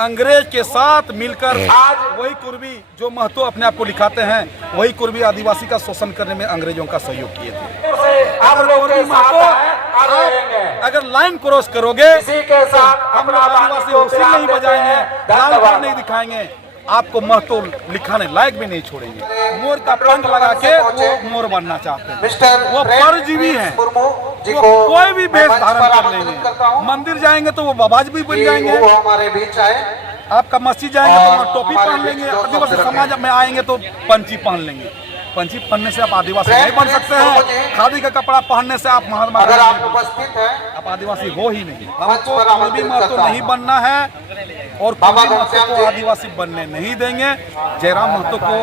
अंग्रेज के साथ मिलकर आज वही कुर्मी जो महतो अपने आप को लिखाते हैं, वही कुर्मी आदिवासी का शोषण करने में अंग्रेजों का सहयोग किए थे। अगर लाइन क्रॉस करोगे हम लोग आदिवासी हुस्से नहीं बजाएंगे, लाल नहीं दिखाएंगे, आपको महतो लिखाने लायक भी नहीं छोड़ेंगे। मोर का पंख लगा के वो मोर बनना चाहते हैं, वो परजीवी हैं, वो कोई भी वेश धारण कर लेंगे। मंदिर जाएंगे तो वो बाबाज भी बन जाएंगे, हमारे बीच आए। आपका मस्जिद जाएंगे तो टोपी पहन लेंगे, आदिवासी समाज में आएंगे तो पंची पहन लेंगे। पंची पहनने से आप आदिवासी नहीं बन सकते हैं, खादी का कपड़ा पहनने से आप महात्मा अगर आप उपस्थित हैं, आप आदिवासी हो ही नहीं। हमको कुर्मी महतो नहीं बनना है और कुर्मी महतो को आदिवासी बनने नहीं देंगे। जयराम महतो को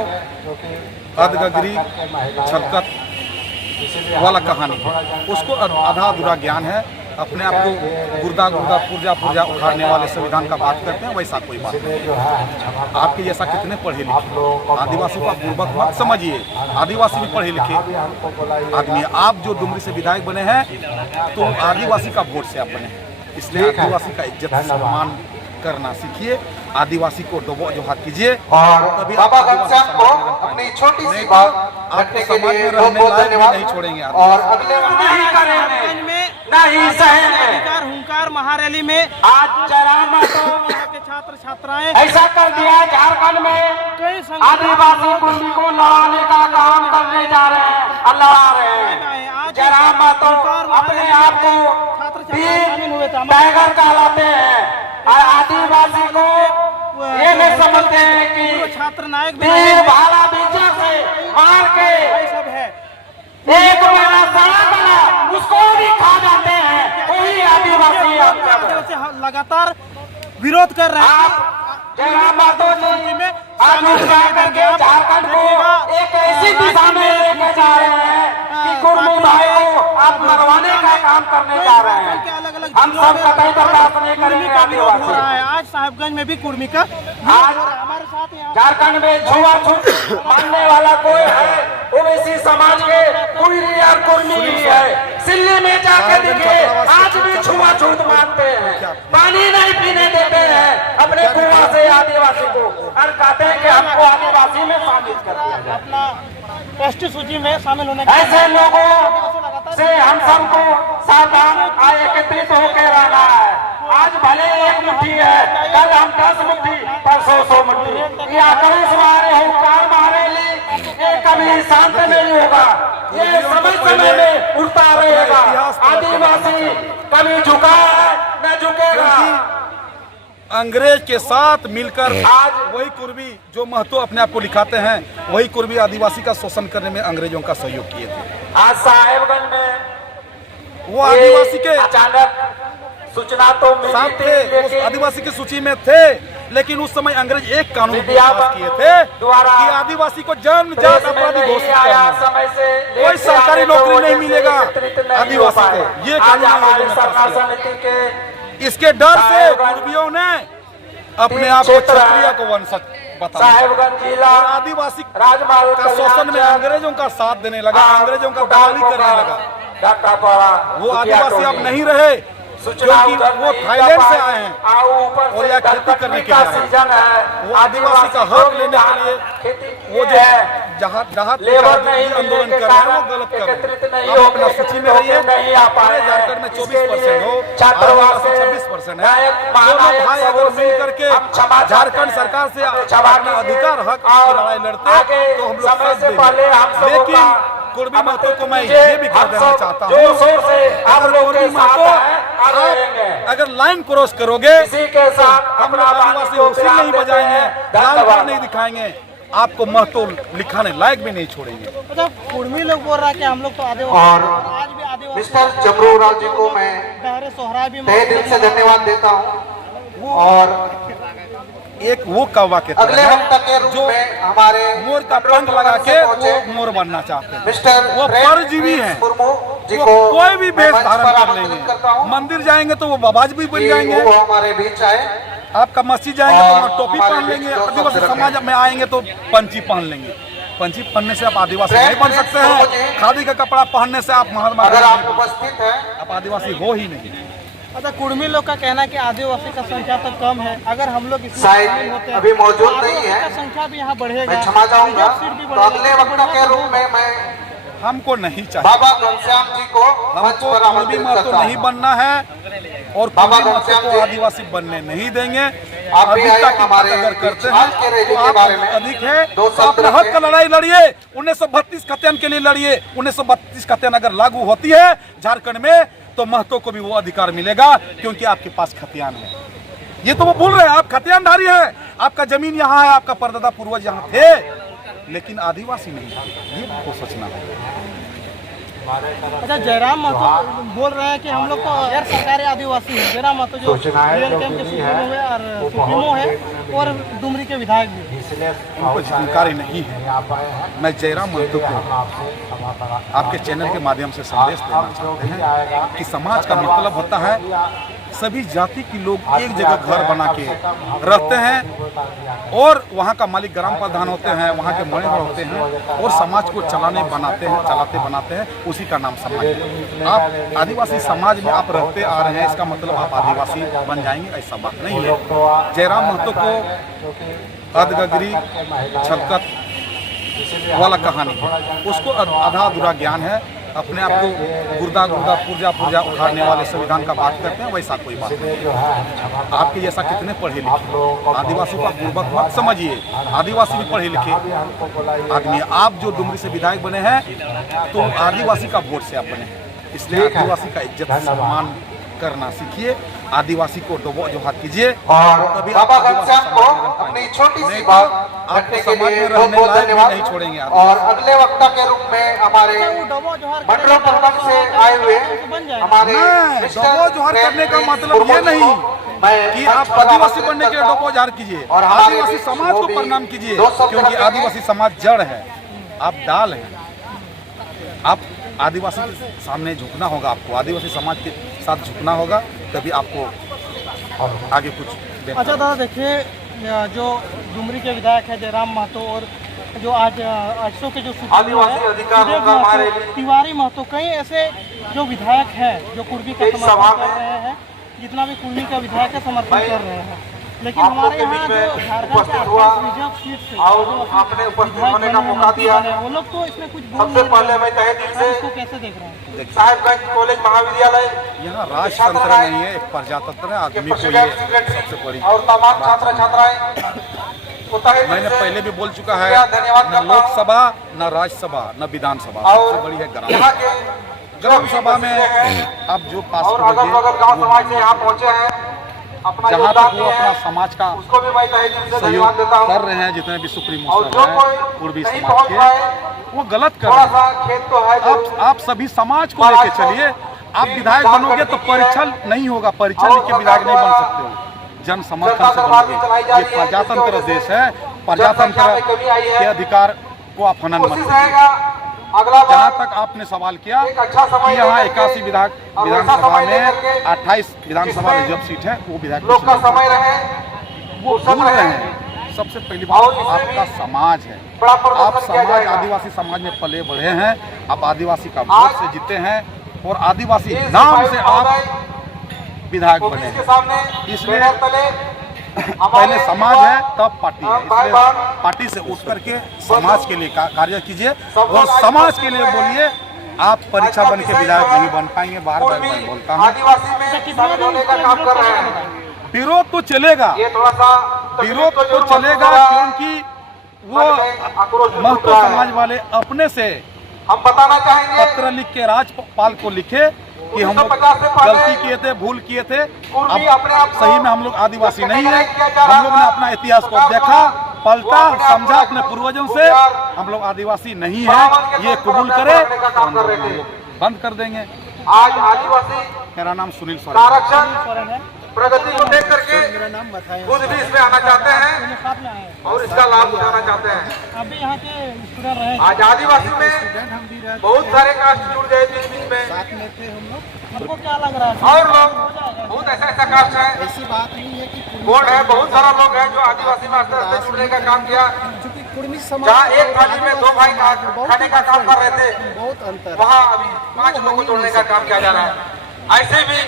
अधगगरी छलकत वाला कहानी है, उसको आधा अधूरा ज्ञान है। अपने आप को गुर्दा पुर्जा उखाड़ने वाले संविधान का बात करते हैं, वैसा कोई बात नहीं। आपके जैसा कितने पढ़े लिखे आदिवासी को आप बुर्बक मत समझिए, आदिवासी भी पढ़े लिखे आदमी। आप जो डुमरी से विधायक बने हैं तो आदिवासी का वोट से आप बने हैं, इसलिए आदिवासी का इज्जत सम्मान करना सीखिए, आदिवासी को डोबो जो हाथ कीजिए। और बाबा घनश्याम को अपनी छोटी सी बात रखने के लिए बहुत धन्यवाद नहीं छोड़ेंगे। और अगले नहीं करेंगे, नहीं सहेंगे। हुंकार महारैली में आज जयराम के छात्र छात्राएं ऐसा कर दिया, झारखंड में कई आदिवासी कुर्मी को लड़ाने का काम करने जा रहे हैं, लड़ा रहे हैं। जयराम महतो अपने आप को वीर टाइगर कहलाते हैं और आदिवासी को ये नहीं समझते हैं कि छात्र नायक वीर भाला बीजा से मार के सब है। एक बड़ा सड़ा बना उसको भी खा जाते हैं, वही आदिवासी लगातार विरोध कर रहे हैं। आप जयराम महतो जी में झारखंड को एक ऐसी दिशा में लेके जा रहे हैं कि कुर्मी भाई को आप मरवाने का काम करने जा रहे हैं। हम सब कतई बर्दाश्त नहीं करेंगे आदिवासी। आज साहिबगंज में भी कुर्मी का आज हमारे साथ झारखंड में छुआछूत मानने वाला कोई है, ओबीसी समाज के कोई और कुर्मी ही है। सिल्ली में जाके देखिए, आज भी छुआछूत मानते हैं, पानी नहीं पीने देते हैं अपने कुआं से आदिवासी को, और कहते हैं कि हमको आदिवासी में शामिल कर दिया जाए। अपना एसटी सूची में शामिल होने ऐसे लोगों से हम सबको सावधान एकत्रित होकर रहना है। आज भले एक मुट्ठी है, कल हम 10 मुट्ठी, परसों 100 मुट्ठी। ये आक्रोश मारे हुंकार मारेली, ये कभी शांत नहीं होगा, ये समय में उठता रहेगा। आदिवासी कभी झुका है न झुकेगा। अंग्रेज के साथ मिलकर आज वही कुर्मी जो महतो अपने आप को लिखाते हैं, वही कुर्मी आदिवासी का शोषण करने में अंग्रेजों का सहयोग किए थे। आज साहेबगंज में वो आदिवासी के अचानक सूचना तो मिली थी, लेकिन आदिवासी की सूची में थे, लेकिन उस समय अंग्रेज एक कानून पास किए थे कि आदिवासी को जन्मजात अपराधी घोषित करना, कोई सरकारी नौकरी नहीं मिलेगा आदिवासी को। ये कानून इसके डर से कुर्मियों ने अपने आप को क्षत्रिय को वंशज बताया। साहेबगंज जिला आदिवासी का शोषण में अंग्रेजों का साथ देने लगा, अंग्रेजों का दलाली करने लगा। वो आदिवासी अब नहीं रहे, क्योंकि वो थाईलैंड से आए हैं और यहाँ खेती करने के लिए आए। वो आदिवासी का हक लेने के लिए वो जो जहाँ आंदोलन कर रहे हैं वो गलत कर रहे हैं। आप अपना सूची में रहिए, झारखंड में 24% हो, आदिवासी 26% है। दोनों भाई अगर मिल करके झारखंड सरकार से अपना अधिकार हक की लड़ाई लड़ते तो हम लोग, लेकिन कुर्मी महतो को मैं ये भी कह देना चाहता हूँ, जोर शोर से आप लोग के साथ आगे रहेंगे। अगर लाइन क्रॉस करोगे इसी के साथ हम अपना आदिवासी हुस्न नहीं बजाएंगे, लाल झंडा नहीं दिखाएंगे, आपको महतो लिखाने लायक भी नहीं छोड़ेंगे। मतलब कुर्मी लोग बोल रहा है कि हम लोग तो और आदिवासी, आज भी आदिवासी मिस्टर जमरू राव जी को मैं बहरे सोहराय भी तहे दिल से धन्यवाद देता हूँ। और एक वो कौवा के अगले तरह वक्त के रूप जो में हमारे मोर का पंख लगा के वो मोर बनना चाहते हैं, मिस्टर वो परजीवी हैं, मुर्मू जी वो को कोई भी मैं वेश मंच धारण पर कर आमंत्रित लेंगे। करता हूँ मंदिर जाएंगे तो वो बाबाज भी बन कि जाएंगे, वो हमारे बीच आए। आपका मस्जिद जाएंगे तो और वहाँ टोपी हमारे पहन बीच लेंगे, दो आदिवासी शब्द समाज में आएंगे तो पंची पहन लेंगे। पंची पहनने से आप आदिवासी नहीं बन सकते हैं, खादी का कपड़ा पहनने से आप महात्मा अगर गांधी आप नहीं बन सकते। उपस्थित हैं आप आदिवासी हो ही नहीं। अच्छा, कुर्मी लोग का कहना है कि आदिवासी का संख्या तो कम है, अगर हम लोग इसमें शायद शामिल होते हैं अभी मौजूद तो नहीं आदिवासी है। का संख्या भी यहाँ बढ़ेगा, मैं क्षमा चाहूंगा। रिजर्व सीट भी तो बढ़ेगा, अगले वक्त के रूप में मैं हमको नहीं चाहिए, बाबा घनश्याम जी को मंच हमको पर कुर्मी आमंत्रित महतो करता नहीं हूँ। बनना है और बाबा कुर्मी महतो घनश्याम को जी, आदिवासी बनने नहीं देंगे। आप भी अधिकता आए की बात हमारे अगर करते आज के हैं रैली तो के आप बारे में अधिक है दो तो आप शब्द हक का रखें। लड़ाई लड़िए। 1932 खतियान के लिए लड़िए। 1932 खतियान अगर लागू होती है झारखंड में तो महतो को भी वो अधिकार मिलेगा, क्योंकि आपके पास खतियान है। ये तो वो बोल रहे हैं आप खतियानधारी हैं, आपका जमीन यहाँ है, आपका परदादा पूर्वज यहाँ थे, लेकिन आदिवासी नहीं थे। ये आपको सोचना है। अच्छा, जयराम महतो बोल रहे हैं कि हम लोग तो गैर सरकारी आदिवासी हैं। जयराम महतो जो रियल कैंप के सुप्रीमो है और सुप्रीमो है और डुमरी के विधायक भी, उनको जानकारी नहीं है। मैं जयराम महतो को आपके चैनल के माध्यम से संदेश देना चाहते हैं कि समाज का मतलब होता है सभी जाति के लोग एक जगह घर बना के रहते हैं और वहाँ का मालिक ग्राम प्रधान होते हैं, वहाँ के मणिवर होते हैं और समाज को चलाते बनाते हैं, उसी का नाम समाज है। आप आदिवासी समाज में आप रहते आ रहे हैं, इसका मतलब आप आदिवासी बन जाएंगे, ऐसा बात नहीं है। जयराम महतो को अधगगरी छलकत वाला कहानी है, उसको आधा अधूरा ज्ञान है। अपने आप को गुर्दा पुर्जा उखाड़ने वाले संविधान का बात करते हैं, वैसा कोई बात नहीं। आपके जैसा कितने पढ़े लिखे आदिवासी को आप बुर्बक मत समझिए, आदिवासी भी पढ़े लिखे आदमी। आप जो डुमरी से विधायक बने हैं तो आदिवासी का वोट से आप बने हैं, इसलिए आदिवासी का इज्जत सम्मान करना सीखिए, आदिवासी को डोबो जोहार कीजिए। और तभी बाबा घनश्याम को अपनी छोटी सी बात रखने के लिए बहुत बहुत धन्यवाद। नहीं छोड़ेंगे आप। और अगले वक्ता के रूप में हमारे वो डबो जोहर मंडल प्रबंध से आए हुए बन जाएगा। हमारे नहीं, मिस्टर डोबो जोहार करने का मतलब ये नहीं कि आप आदिवासी बनने के लिए डोबो जोहार कीजिए। और हमारे आदिवासी बीच समाज वो को भी प्रणाम कीजिए, दो शब्द क्योंकि रखेंगे। आदिवासी समाज जड़ है, आप डाल हैं। आप आदिवासी के सामने झुकना होगा, आपको आदिवासी समाज के साथ झुकना होगा, तभी आपको आगे कुछ देखना अच्छा दादा, देखिए जो डुमरी के विधायक है जयराम महतो और जो आज 800 के जो सुप्रीमो आदिवासी है, अधिकार सुदेव होगा हमारे महतो, लिए। तिवारी महतो, कई ऐसे जो विधायक हैं जो कुर्मी का एक समर्थन सभा कर में रहे हैं, जितना भी कुर्मी का विधायक है समर्थन भाई, कर रहे हैं, लेकिन आप हमारे लोग के यहाँ बीच जो में झारखंड उपस्थित के हुआ 28 रिजर्व सीट से और आदिवासी आपने उपस्थित विधायक होने का बने हैं, मौका मंत्री दिया। बने हैं, वो लोग तो इसमें कुछ बोल सबसे नहीं पहले रहे मैं तहे दिल हैं। से इसको कैसे देख रहे हैं? साहेबगंज कॉलेज महाविद्यालय यहाँ राजतंत्र नहीं है, एक प्रजातंत्र है। आदमी को ये सबसे बड़ी और तमाम छात्र छात्राएं को तहे दिल मैंने से पहले भी बोल चुका है, धन्यवाद न करता हूं। लोकसभा, न राज्यसभा, न विधानसभा, सबसे और बड़ी है यहाँ ग्राम के ग्राम सभा में हैं आप जो पास और अगल बगल गांव समाज से यहाँ पहुँचे हैं, अपना जहाँ योगदान तक वो दिए अपना हैं, समाज का उसको भी मैं तहे दिल से सहयोग धन्यवाद देता कर हूँ। रहे हैं, जितने भी सुप्रीमो और सब जो हैं कोई पूर्वी नहीं समाज पहुँच के, पाए, वो गलत कर थोड़ा रहे सा हैं। खेत तो है जरूर। आप सभी समाज को लेके चलिए। आप विधायक बनोगे तो परीक्षा नहीं होगा, परीक्षा लिख के विधायक नहीं बन सकते हो, जन समर्थन से बनोगे। ये प्रजातंत्र देश है, प्रजातंत्र के अधिकार को आप हनन मत कोशिश कीजिए। रहेगा अगला जहाँ बार तक आपने सवाल किया एक अच्छा समय कि यहाँ लेकर के 81 विधानसभा में 28 विधानसभा रिजर्व सीट है, वो विधायक लोग का समय रहे, वो कुशल भूल रहे रहे। हैं। सबसे पहली बात और इसमें आपका भी समाज है, बड़ा आप प्रदर्शन किया समाज जाएगा। आदिवासी समाज में पले बढ़े हैं, आप आदिवासी का वोट से जीते हैं और आदिवासी नाम से आप विधायक बने ऑफिस के हैं। सामने इसलिए बैनर तले पहले समाज है तब पार्टी है, भाई इसलिए बहन पार्टी से उठ करके समाज के लिए कार्य कीजिए और समाज के लिए बोलिए। आप परीक्षा बन के विधायक नहीं बन पाएंगे, बार बार मैं बोलता हूँ। आदिवासी में शामिल होने का काम कर रहे हैं। विरोध तो चलेगा, ये थोड़ा सा विरोध तो चलेगा, क्योंकि वो महतो समाज वाले अपने से हम बताना चाहेंगे पत्र लिख के राज्यपाल को लिखे कि हम लोग 1950 से पहले गलती किए थे, भूल किए थे। कुर्मी अब अपने आप को सही में हम लोग आदिवासी नहीं है। किया जा रहा हम लोग ने था। अपना इतिहास को देखा, पलटा, वो अपने आप समझा को अपने पूर्वजों से, हम लोग आदिवासी नहीं है, ये कबूल करे तो काम कर हम रहे थे। लोग बंद कर देंगे। आज आदिवासी मेरा नाम सुनील सोरेन है। आरक्षण प्रगति को देख करके खुद भी इसमें आना चाहते हैं साथ में आए हैं। और इसका लाभ उठाना चाहते हैं। अभी यहाँ के स्टूडेंट रहे आज आदिवासी में बहुत सारे कास्ट जुड़ गए बीच बीच में, हमको क्या लग रहा है और लोग बहुत ऐसा कास्ट है, ऐसी बात नहीं है कि बोर्ड है, बहुत सारा लोग हैं जो आदिवासी में आस्ते आस्ते जुड़ने का काम किया। चूंकि कुर्मी समाज जहाँ एक थाली में 2 भाई खाने का काम कर रहे थे, बहुत अंतर वहाँ अभी 5 लोगों को जोड़ने का काम किया जा रहा है। ऐसे भी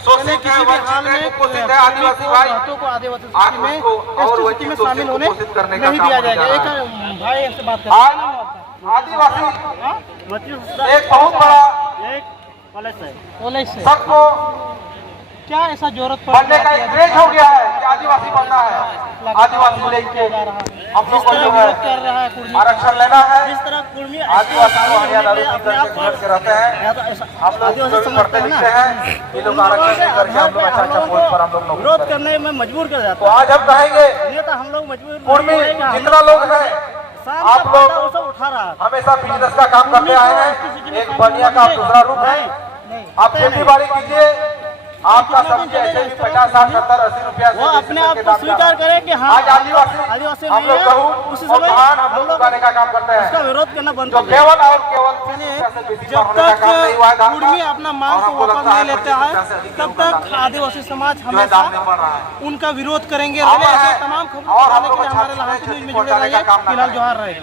शोषित है, किसी भी हाल वंचित है, में कुपोषित है आदिवासी भाई, बातों को आदिवासी आज सूची में उसको और एसटी सूची में वंचित शामिल होने कुपोषित करने का नहीं काम दिया किया जाएगा। जा एक भाई हमसे बात आज करते आदिवासी एक बहुत बड़ा कॉलेज से सबको क्या ऐसा जरूरत बनने का एक क्रेज हो गया है कि आदिवासी बनना है। आदिवासी लेके हम लोग को जो है कर रहा है कुर्मी आरक्षण लेना है। जिस तरह कुर्मी आदिवासी को हरियाणा करके रहते हैं, हम लोग जो भी पढ़ते लिखते हैं, ये लोग आरक्षण लेकर के हम लोग अच्छा पोस्ट पर हम लोग नौकरी विरोध करें। करने में मजबूर कर तो आज हम कहेंगे ये तो हम लोग मजबूर कुर्मी जितना लोग हैं, आप लोग उठा रहा हमेशा बिजनेस का काम करते आए हैं। एक बनिया का दूसरा रूप है। आप खेती बाड़ी कीजिए, आपका सब्जी ऐसे भी 50, 60, 70, 80 रुपया वो अपने आप को स्वीकार करे कि हाँ आज आदिवासी हम लोग उस गहूँ और समय धान हम लोग उगाने का काम करते उसका हैं, विरोध करना बंद जो कर दिया। केवल और केवल जब तक कुर्मी अपना मांग को वापस नहीं लेता है, तब तक आदिवासी समाज हमेशा उनका विरोध करेंगे। ऐसे तमाम खबरों को पाने के लिए हमारे लाहौर न्यूज में जुड़े रहिए। फिलहाल जोहार रहेगा।